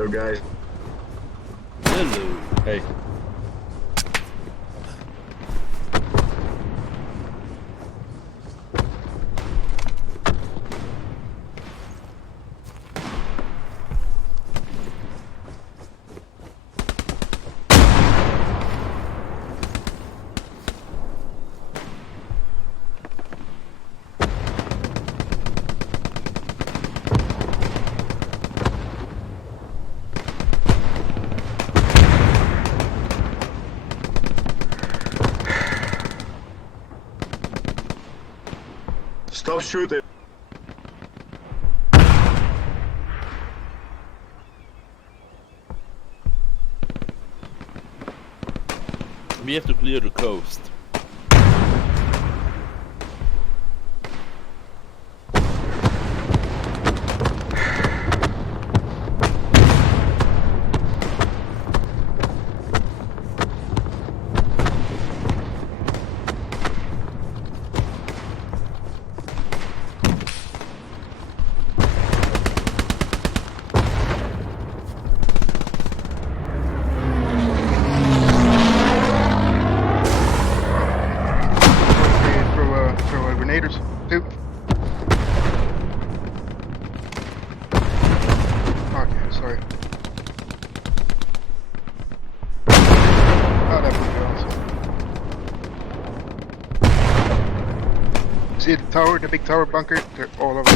Hello, guys. Hello. Hey. Stop shooting. We have to clear the coast. Throw grenaders too. Okay, sorry. Oh, that would be awesome. See the tower, the big tower bunker? They're all over.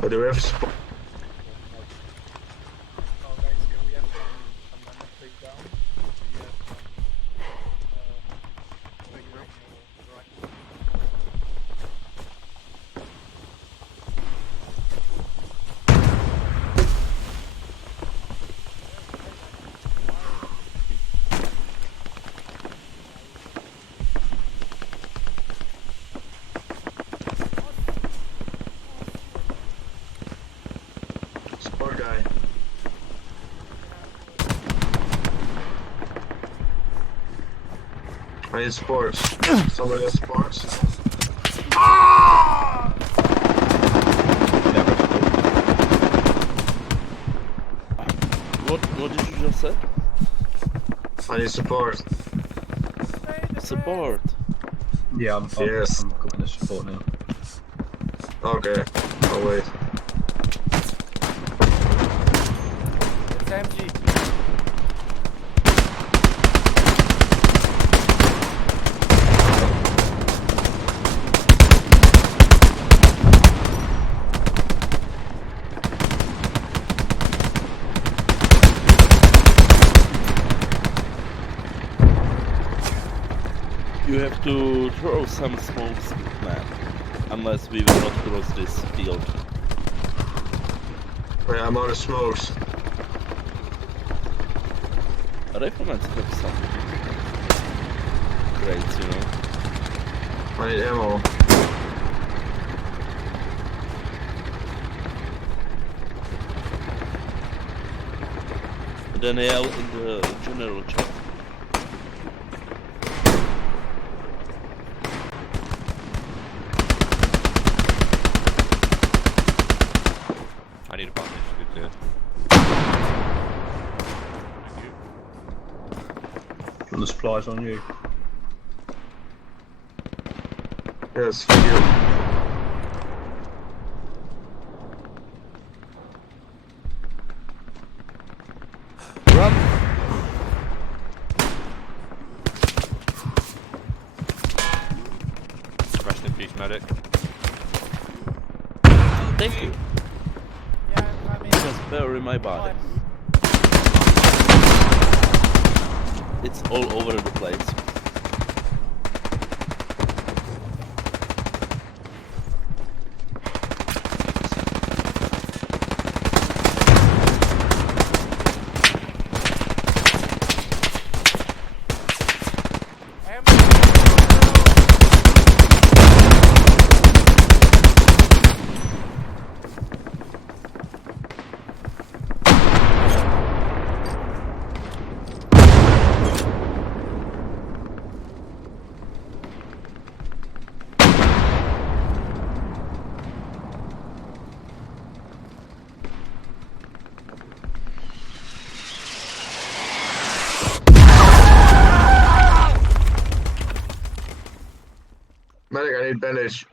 Or do we have support? Oh guys, can we have some map breakdown? We have breakdown right. Support guy. I need sports. Somebody has sports. What did you just say? I need support. Support. Yeah, I'm Yes. I'm coming to support now. Okay, I'll wait. It's MG. You have to throw some smokes, man. Unless we will not cross this field. Wait, I'm out of smokes. Riflemen have some great, you know. I need ammo. Danielle in the general chat. I need a bandage, good to. Thank you. The supplies on you. Yes, thank you. Run! Rest in peace, medic. Thank you. Yeah, I mean, Just bury my body. It's all over the place. Medic, I need bandage.